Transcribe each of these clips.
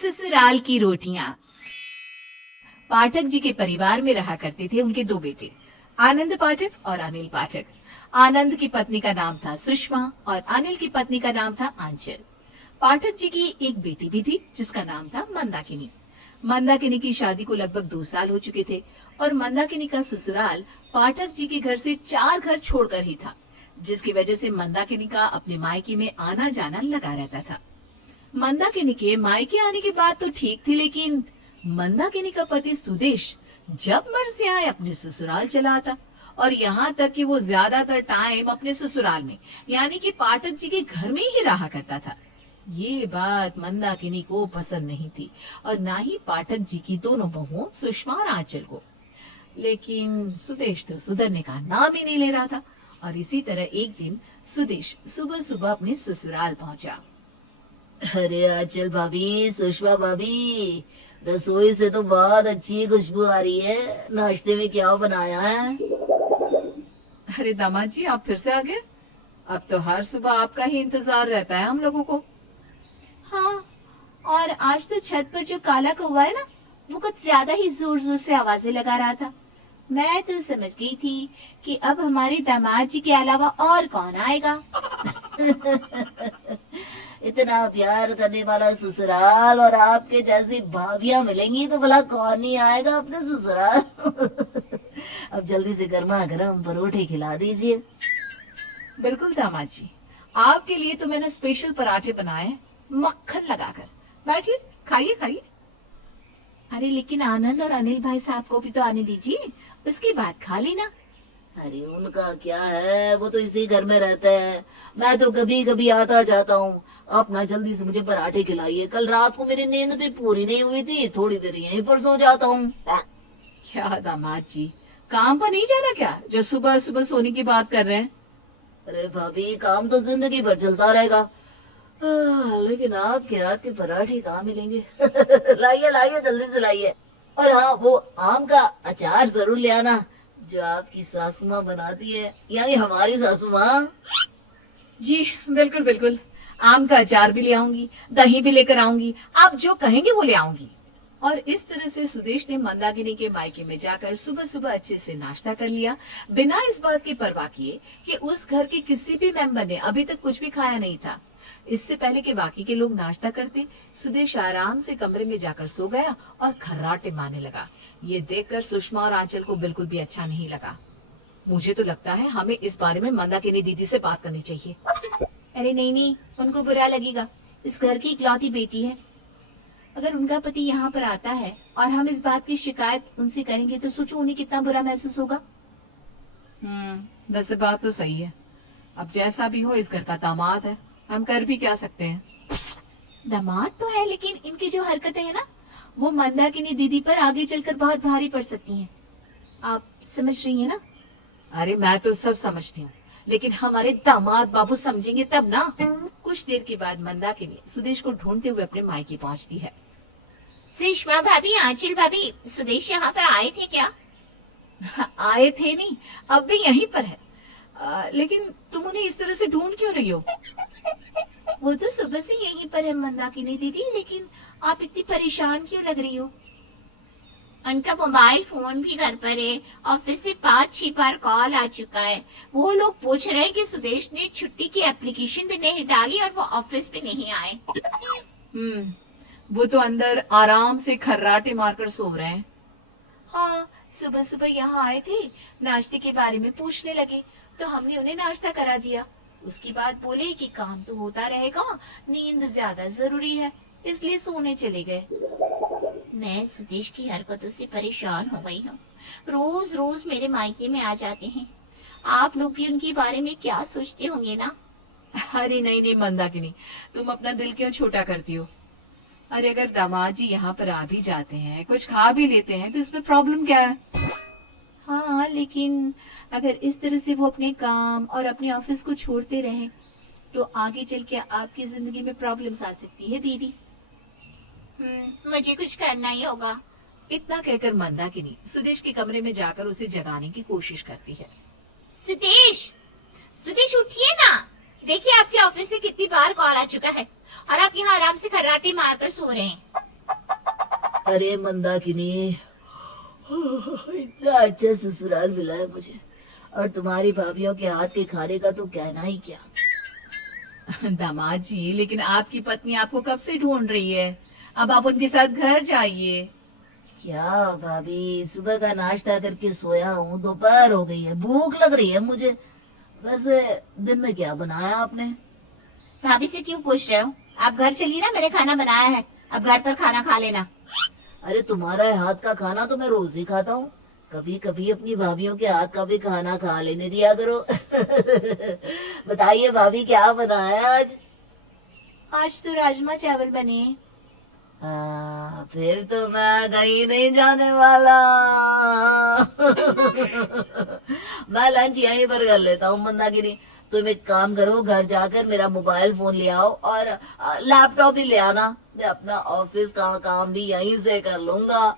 ससुराल की रोटियां। पाठक जी के परिवार में रहा करते थे उनके दो बेटे, आनंद पाठक और अनिल पाठक। आनंद की पत्नी का नाम था सुषमा और अनिल की पत्नी का नाम था आंचल। पाठक जी की एक बेटी भी थी जिसका नाम था मंदाकिनी। मंदाकिनी की शादी को लगभग 2 साल हो चुके थे और मंदाकिनी का ससुराल पाठक जी के घर से 4 घर छोड़कर ही था, जिसकी वजह से मंदाकिनी का अपने मायके में आना जाना लगा रहता था। मंदाकिनी के मायके आने की बात तो ठीक थी, लेकिन मंदाकिनी का पति सुदेश जब मर्जी आए अपने ससुराल चला आता और यहाँ तक कि वो ज्यादातर टाइम अपने ससुराल में यानी कि पाठक जी के घर में ही रहा करता था। ये बात मंदाकिनी को पसंद नहीं थी और ना ही पाठक जी की दोनों बहुओं सुषमा और आंचल को। लेकिन सुदेश तो सुधरने का नाम ही नहीं ले रहा था और इसी तरह एक दिन सुदेश सुबह सुबह अपने ससुराल पहुंचा। अरे आंचल भाभी, सुषमा भाभी, रसोई से तो बहुत अच्छी खुशबू आ रही है। नाश्ते में क्या बनाया है? अरे दामाद जी, आप फिर से आ गए। अब तो हर सुबह आपका ही इंतजार रहता है हम लोगों को। हाँ, और आज तो छत पर जो काला कौवा है ना, वो कुछ ज्यादा ही जोर जोर से आवाजें लगा रहा था। मैं तो समझ गई थी कि अब हमारे दामाद जी के अलावा और कौन आएगा। इतना प्यार करने वाला ससुराल और आपके जैसी भाभियां मिलेंगी तो भला कौन नहीं आएगा अपने ससुराल। अब जल्दी से गर्मा गर्म परोठे खिला दीजिए। बिल्कुल दामाद जी, आपके लिए तो मैंने स्पेशल पराठे बनाए हैं, मक्खन लगाकर। बैठिए, खाइए खाइए। अरे लेकिन आनंद और अनिल भाई साहब को भी तो आने दीजिए, उसके बाद खा लेना। अरे उनका क्या है, वो तो इसी घर में रहते हैं। मैं तो कभी कभी आता जाता हूँ। आप ना जल्दी से मुझे पराठे खिलाइए। कल रात को मेरी नींद भी पूरी नहीं हुई थी, थोड़ी देर यहीं पर सो जाता हूँ। क्या दामाद जी, काम पर नहीं जाना क्या जो सुबह सुबह सोने की बात कर रहे हैं? अरे भाभी, काम तो जिंदगी भर चलता रहेगा, लेकिन आपके हाथ के पराठे कहाँ मिलेंगे? लाइए लाइए, जल्दी से लाइए। और हाँ, वो आम का अचार जरूर ले आना जो आपकी सासू माँ बनाती है, यानी हमारी सासू माँ। जी बिल्कुल बिल्कुल, आम का अचार भी ले आऊंगी, दही भी लेकर आऊंगी, आप जो कहेंगे वो ले आऊंगी। और इस तरह से सुदेश ने मंदाकिनी के मायके में जाकर सुबह सुबह अच्छे से नाश्ता कर लिया, बिना इस बात की परवाह किए कि उस घर के किसी भी मेंबर ने अभी तक कुछ भी खाया नहीं था। इससे पहले कि बाकी के लोग नाश्ता करते, सुदेश आराम से कमरे में जाकर सो गया और खर्राटे मारने लगा। ये देखकर सुषमा और आंचल को बिल्कुल भी अच्छा नहीं लगा। मुझे तो लगता है हमें इस बारे में मंदाकिनी दीदी से बात करनी चाहिए। अरे नहीं नहीं, उनको बुरा लगेगा। इस घर की इकलौती बेटी है। अगर उनका पति यहाँ पर आता है और हम इस बात की शिकायत उनसे करेंगे तो सोचो उन्हें कितना बुरा महसूस होगा। वैसे बात तो सही है। अब जैसा भी हो, इस घर का दामाद है, हम कर भी क्या सकते हैं। दामाद तो है, लेकिन इनकी जो हरकतें हैं ना, वो मंदाकिनी दीदी पर आगे चलकर बहुत भारी पड़ सकती हैं। आप समझ रही हैं ना? अरे मैं तो सब समझती हूँ, लेकिन हमारे दामाद बाबू समझेंगे तब ना। कुछ देर के बाद मंदाकिनी सुदेश को ढूंढते हुए अपने मायके पहुंचती है। सुषमा भाभी, आंचल भाभी, सुदेश यहाँ पर आए थे क्या? आए थे नहीं, अब भी यहीं पर है। लेकिन तुम उन्हें इस तरह से ढूंढ क्यों रही हो? वो तो सुबह से यहीं पर है मंदाकिनी दीदी, लेकिन आप इतनी परेशान क्यों लग रही हो? उनका मोबाइल फोन भी घर पर है। ऑफिस से 5-6 बार कॉल आ चुका है। वो लोग पूछ रहे हैं कि सुदेश ने छुट्टी की एप्लीकेशन भी नहीं डाली और वो ऑफिस भी नहीं आए। वो तो अंदर आराम से खर्राटे मारकर सो रहे हैं। हाँ, सुबह सुबह यहाँ आए थे, नाश्ते के बारे में पूछने लगे तो हमने उन्हें नाश्ता करा दिया। उसके बाद बोले कि काम तो होता रहेगा, नींद ज्यादा जरूरी है, इसलिए सोने चले गए। मैं सुदेश की हरकतों से परेशान हो गई हूँ। रोज रोज मेरे मायके में आ जाते हैं। आप लोग भी उनके बारे में क्या सोचते होंगे ना? अरे नहीं नहीं मंदाकिनी, तुम अपना दिल क्यों छोटा करती हो? अरे अगर दामाद जी यहाँ पर आ भी जाते हैं, कुछ खा भी लेते हैं, तो इसमें प्रॉब्लम क्या है? हाँ, लेकिन अगर इस तरह से वो अपने काम और अपने ऑफिस को छोड़ते रहे तो आगे चल के आपकी जिंदगी में प्रॉब्लम्स आ सकती है दीदी। मुझे कुछ करना ही होगा। इतना कहकर मंदाकिनी सुदेश के कमरे में जाकर उसे जगाने की कोशिश करती है। सुदेश, सुदेश उठिए ना। देखिए आपके ऑफिस से कितनी बार कॉल आ चुका है और आप यहाँ आराम से खर्राटे मारकर सो रहे हैं। अरे मंदाकिनी, इतना अच्छा ससुराल मिला है मुझे, और तुम्हारी भाभीियों के हाथ के खाने का तो कहना ही क्या। दामाद जी, लेकिन आपकी पत्नी आपको कब से ढूंढ रही है, अब आप उनके साथ घर जाइए। क्या भाभी, सुबह का नाश्ता करके सोया हूँ, दोपहर हो गई है, भूख लग रही है मुझे। वैसे दिन में क्या बनाया आपने? भाभी से क्यों पूछ रहे हो? आप घर चलिए ना, मैंने खाना बनाया है, अब घर पर खाना खा लेना। अरे तुम्हारा हाथ का खाना तो मैं रोज ही खाता हूँ, कभी कभी अपनी भाभीियों के हाथ का भी खाना खा लेने दिया करो। बताइए भाभी, क्या बनाया आज? आज तो राजमा चावल बने हैं। फिर तो मैं कहीं नहीं जाने वाला। मैं लंच यहीं पर कर लेता हूँ मंदाकिनी। तुम एक काम करो, घर जाकर मेरा मोबाइल फोन ले आओ और लैपटॉप भी ले आना, मैं अपना ऑफिस का काम भी यहीं से कर लूंगा।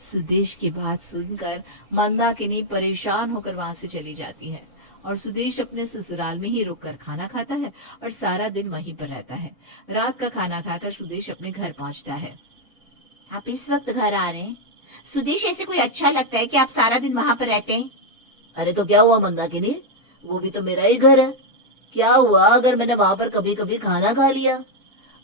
सुदेश की बात सुनकर मंदाकिनी परेशान होकर वहां से चली जाती है और सुदेश अपने ससुराल में ही रुककर खाना खाता है और सारा दिन वहीं पर रहता है। रात का खाना खाकर सुदेश अपने घर पहुंचता है। आप इस वक्त घर आ रहे हैं? सुदेश, ऐसे कोई अच्छा लगता है कि आप सारा दिन वहां पर रहते हैं? अरे तो क्या हुआ मंदाकिनी, वो भी तो मेरा ही घर है। क्या हुआ अगर मैंने वहां पर कभी कभी खाना खा लिया?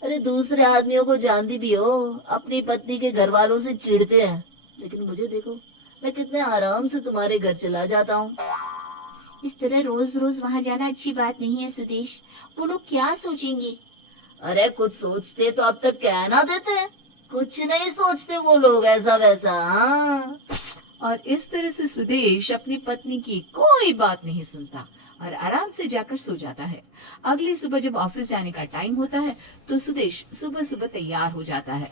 अरे दूसरे आदमियों को जानती भी हो, अपनी पत्नी के घर वालों से चिढ़ते हैं, लेकिन मुझे देखो, मैं कितने आराम से तुम्हारे घर चला जाता हूँ। इस तरह रोज रोज वहां जाना अच्छी बात नहीं है सुदेश, वो लोग क्या सोचेंगे? अरे कुछ सोचते तो अब तक कहना देते, कुछ नहीं सोचते वो लोग ऐसा वैसा। हाँ, और इस तरह से सुदेश अपनी पत्नी की कोई बात नहीं सुनता और आराम से जाकर सो जाता है। अगली सुबह जब ऑफिस जाने का टाइम होता है तो सुदेश सुबह सुबह तैयार हो जाता है।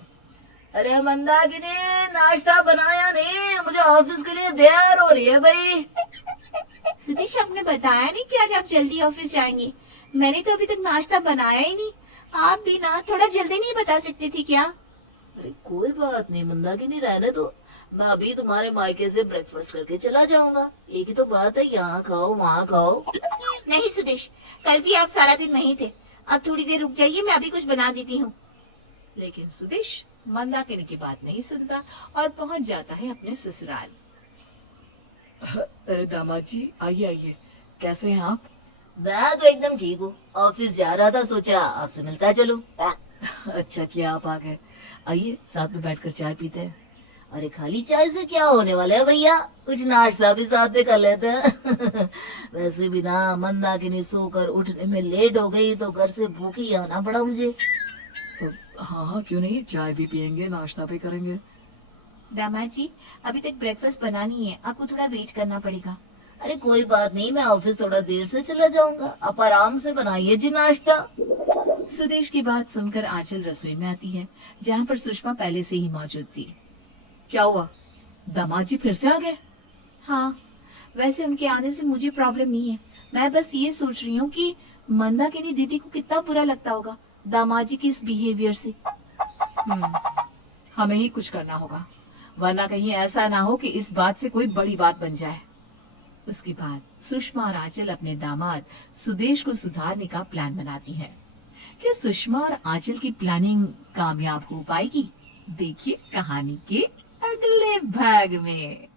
अरे मंदाकिनी, नाश्ता बनाया नहीं, मुझे ऑफिस के लिए देर हो रही है भाई। सुदेश, आपने बताया नहीं कि आज आप जल्दी ऑफिस जाएंगे? मैंने तो अभी तक नाश्ता बनाया ही नहीं। आप भी ना थोड़ा जल्दी नहीं बता सकती थी क्या? अरे कोई बात नहीं मंदाकिनी, रहने दो, मैं अभी तुम्हारे मायके से ब्रेकफास्ट करके चला जाऊंगा। एक ही तो बात है, यहाँ खाओ वहाँ खाओ। नहीं सुदेश, कल भी आप सारा दिन वहीं थे, अब थोड़ी देर रुक जाइए, मैं अभी कुछ बना देती हूँ। लेकिन सुदेश मंदाकिनी की बात नहीं सुनता और पहुंच जाता है अपने ससुराल। अरे दामाद जी, आइए आइए, कैसे हैं आप? मैं तो एकदम ठीक हूँ, ऑफिस जा रहा था, सोचा आपसे मिलता चलो। अच्छा किया आप आ गए, आइए साथ में बैठकर चाय पीते हैं। अरे खाली चाय से क्या होने वाला है भैया, कुछ नाश्ता भी साथ में कर लेते हैं। वैसे भी ना मंदाकिनी सोकर उठने में लेट हो गई तो घर से भूखी आना पड़ा मुझे। हाँ हाँ, क्यों नहीं, चाय भी पियेंगे, नाश्ता भी करेंगे। दामाद जी, अभी तक ब्रेकफास्ट बना नहीं है, आपको थोड़ा वेट करना पड़ेगा। अरे कोई बात नहीं, मैं ऑफिस थोड़ा देर से चला जाऊंगा, आप आराम से बनाइए जी नाश्ता। सुदेश की बात सुनकर आंचल रसोई में आती है जहाँ पर सुषमा पहले से ही मौजूद थी। क्या हुआ, दामाद जी फिर से आ गए? हाँ, वैसे उनके आने से मुझे प्रॉब्लम नहीं है, मैं बस ये सोच रही हूँ कि मंदाकिनी दीदी को कितना बुरा लगता होगा दामाद जी की इस बिहेवियर से। हमें ही कुछ करना होगा, वरना कहीं ऐसा ना हो कि इस बात से कोई बड़ी बात बन जाए। उसके बाद सुषमा और आंचल अपने दामाद सुदेश को सुधारने का प्लान बनाती हैं। क्या सुषमा और आंचल की प्लानिंग कामयाब हो पाएगी? देखिए कहानी के अगले भाग में।